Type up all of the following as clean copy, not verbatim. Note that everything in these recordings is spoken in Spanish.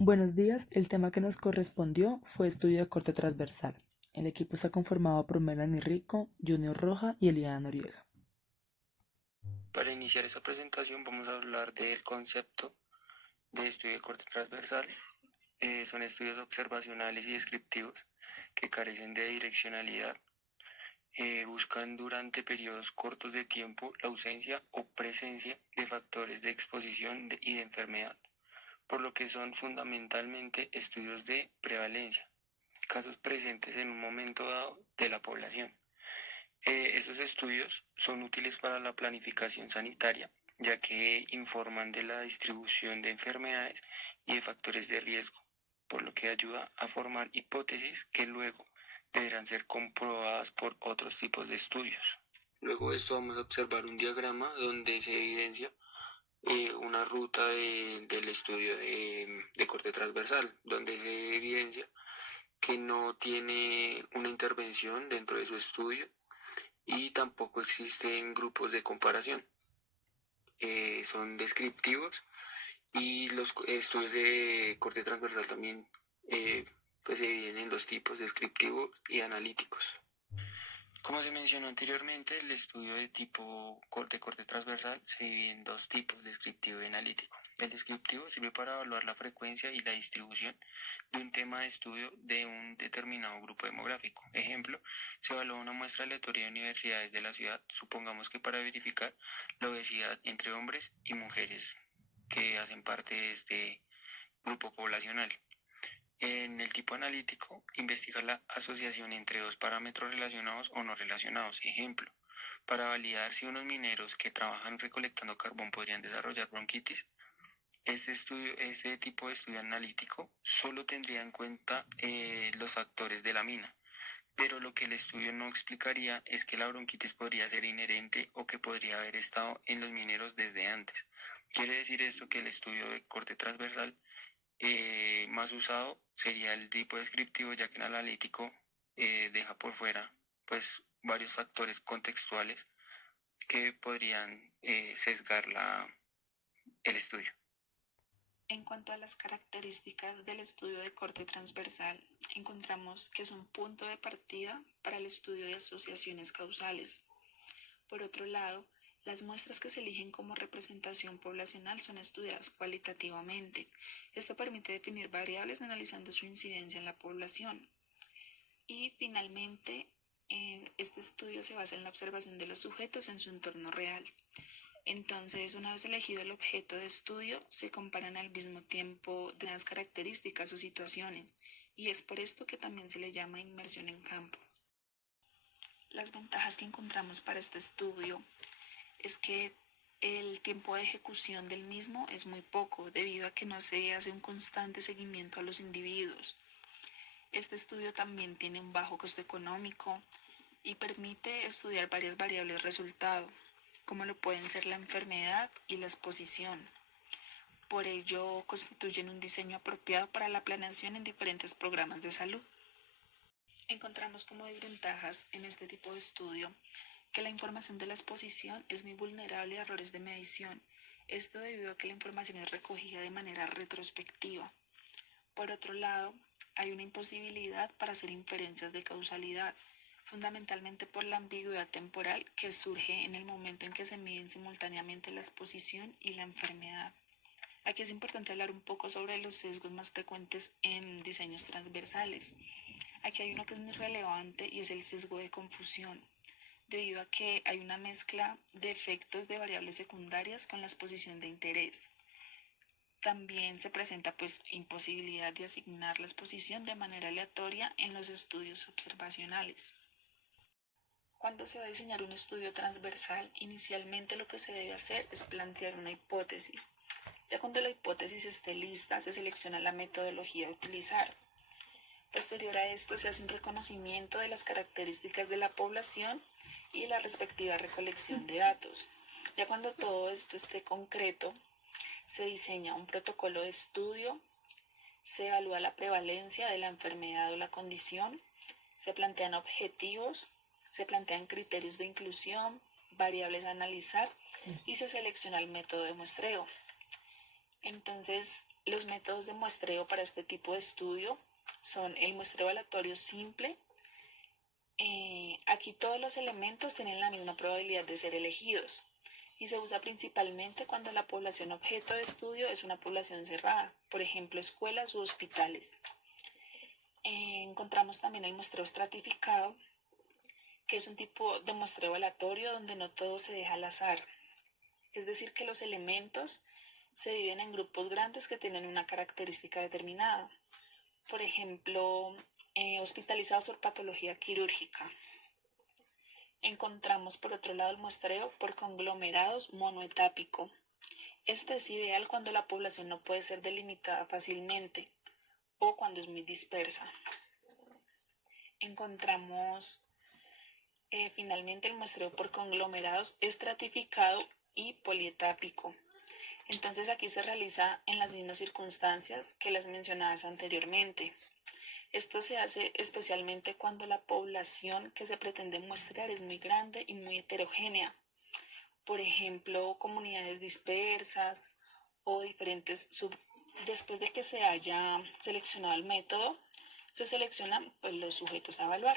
Buenos días, el tema que nos correspondió fue estudio de corte transversal. El equipo está conformado por Melanie Rico, Junior Roja y Eliana Noriega. Para iniciar esta presentación vamos a hablar del concepto de estudio de corte transversal. Son estudios observacionales y descriptivos que carecen de direccionalidad. Buscan durante periodos cortos de tiempo la ausencia o presencia de factores de exposición y de enfermedad, por lo que son fundamentalmente estudios de prevalencia, casos presentes en un momento dado de la población. Estos estudios son útiles para la planificación sanitaria, ya que informan de la distribución de enfermedades y de factores de riesgo, por lo que ayuda a formar hipótesis que luego deberán ser comprobadas por otros tipos de estudios. Luego de esto vamos a observar un diagrama donde se evidencia una ruta del estudio de corte transversal, donde se evidencia que no tiene una intervención dentro de su estudio y tampoco existen grupos de comparación. Son descriptivos y los estudios de corte transversal también pues se dividen en dos tipos, descriptivos y analíticos. Como se mencionó anteriormente, el estudio de tipo corte transversal se divide en dos tipos, descriptivo y analítico. El descriptivo sirve para evaluar la frecuencia y la distribución de un tema de estudio de un determinado grupo demográfico. Ejemplo, se evalúa una muestra aleatoria de universidades de la ciudad, supongamos que para verificar la obesidad entre hombres y mujeres que hacen parte de este grupo poblacional. En el tipo analítico, investiga la asociación entre dos parámetros relacionados o no relacionados. Ejemplo, para validar si unos mineros que trabajan recolectando carbón podrían desarrollar bronquitis. Este tipo de estudio analítico solo tendría en cuenta los factores de la mina, pero lo que el estudio no explicaría es que la bronquitis podría ser inherente o que podría haber estado en los mineros desde antes. Quiere decir esto que el estudio de corte transversal más usado sería el tipo descriptivo, ya que el analítico deja por fuera pues varios factores contextuales que podrían sesgar el estudio. En cuanto a las características del estudio de corte transversal, encontramos que es un punto de partida para el estudio de asociaciones causales. Por otro lado, las muestras que se eligen como representación poblacional son estudiadas cualitativamente. Esto permite definir variables analizando su incidencia en la población. Y finalmente, este estudio se basa en la observación de los sujetos en su entorno real. Entonces, una vez elegido el objeto de estudio, se comparan al mismo tiempo de las características o situaciones, y es por esto que también se le llama inmersión en campo. Las ventajas que encontramos para este estudio es que el tiempo de ejecución del mismo es muy poco, debido a que no se hace un constante seguimiento a los individuos. Este estudio también tiene un bajo costo económico y permite estudiar varias variables resultado, como lo pueden ser la enfermedad y la exposición. Por ello, constituyen un diseño apropiado para la planeación en diferentes programas de salud. Encontramos como desventajas en este tipo de estudio que la información de la exposición es muy vulnerable a errores de medición, esto debido a que la información es recogida de manera retrospectiva. Por otro lado, hay una imposibilidad para hacer inferencias de causalidad, fundamentalmente por la ambigüedad temporal que surge en el momento en que se miden simultáneamente la exposición y la enfermedad. Aquí es importante hablar un poco sobre los sesgos más frecuentes en diseños transversales. Aquí hay uno que es muy relevante y es el sesgo de confusión, debido a que hay una mezcla de efectos de variables secundarias con la exposición de interés. También se presenta imposibilidad de asignar la exposición de manera aleatoria en los estudios observacionales. Cuando se va a diseñar un estudio transversal, inicialmente lo que se debe hacer es plantear una hipótesis. Ya cuando la hipótesis esté lista, se selecciona la metodología a utilizar. Posterior a esto se hace un reconocimiento de las características de la población y la respectiva recolección de datos. Ya cuando todo esto esté concreto, se diseña un protocolo de estudio, se evalúa la prevalencia de la enfermedad o la condición, se plantean objetivos, se plantean criterios de inclusión, variables a analizar y se selecciona el método de muestreo. Entonces, los métodos de muestreo para este tipo de estudio son el muestreo aleatorio simple. Aquí todos los elementos tienen la misma probabilidad de ser elegidos y se usa principalmente cuando la población objeto de estudio es una población cerrada, por ejemplo, escuelas u hospitales. Encontramos también el muestreo estratificado, que es un tipo de muestreo aleatorio donde no todo se deja al azar. Es decir, que los elementos se dividen en grupos grandes que tienen una característica determinada. Por ejemplo, hospitalizados por patología quirúrgica. Encontramos por otro lado el muestreo por conglomerados monoetápico. Este es ideal cuando la población no puede ser delimitada fácilmente o cuando es muy dispersa. Encontramos finalmente el muestreo por conglomerados estratificado y polietápico. Entonces aquí se realiza en las mismas circunstancias que las mencionadas anteriormente. Esto se hace especialmente cuando la población que se pretende muestrear es muy grande y muy heterogénea. Por ejemplo, comunidades dispersas o diferentes Después de que se haya seleccionado el método, se seleccionan los sujetos a evaluar.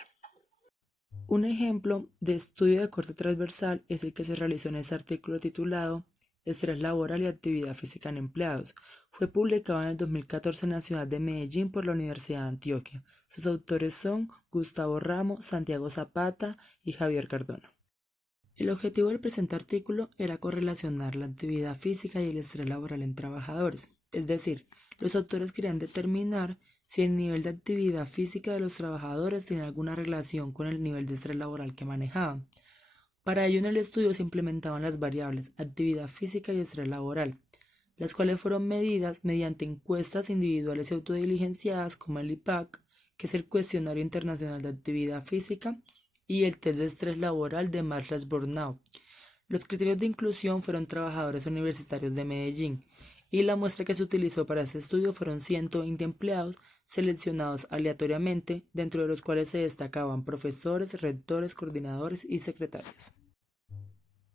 Un ejemplo de estudio de corte transversal es el que se realizó en este artículo titulado Estrés laboral y actividad física en empleados. Fue publicado en el 2014 en la ciudad de Medellín por la Universidad de Antioquia. Sus autores son Gustavo Ramos, Santiago Zapata y Javier Cardona. El objetivo del presente artículo era correlacionar la actividad física y el estrés laboral en trabajadores, es decir, los autores querían determinar si el nivel de actividad física de los trabajadores tiene alguna relación con el nivel de estrés laboral que manejaban. Para ello en el estudio se implementaban las variables actividad física y estrés laboral, las cuales fueron medidas mediante encuestas individuales y autodiligenciadas como el IPAC, que es el Cuestionario Internacional de Actividad Física, y el test de estrés laboral de Marshall-Bornau. Los criterios de inclusión fueron trabajadores universitarios de Medellín, y la muestra que se utilizó para este estudio fueron 120 empleados seleccionados aleatoriamente, dentro de los cuales se destacaban profesores, rectores, coordinadores y secretarios.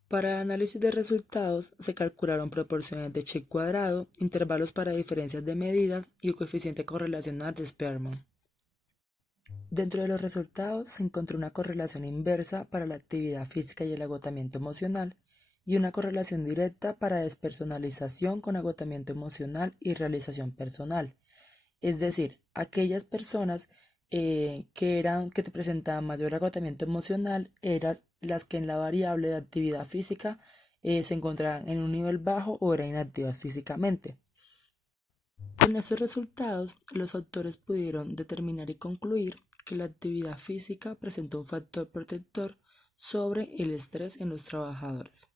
Para el análisis de resultados se calcularon proporciones de Che cuadrado, intervalos para diferencias de medidas y el coeficiente correlacional de Spearman. Dentro de los resultados se encontró una correlación inversa para la actividad física y el agotamiento emocional y una correlación directa para despersonalización con agotamiento emocional y realización personal. Es decir, aquellas personas que te presentaban mayor agotamiento emocional eran las que en la variable de actividad física se encontraban en un nivel bajo o eran inactivas físicamente. Con estos resultados, los autores pudieron determinar y concluir que la actividad física presenta un factor protector sobre el estrés en los trabajadores.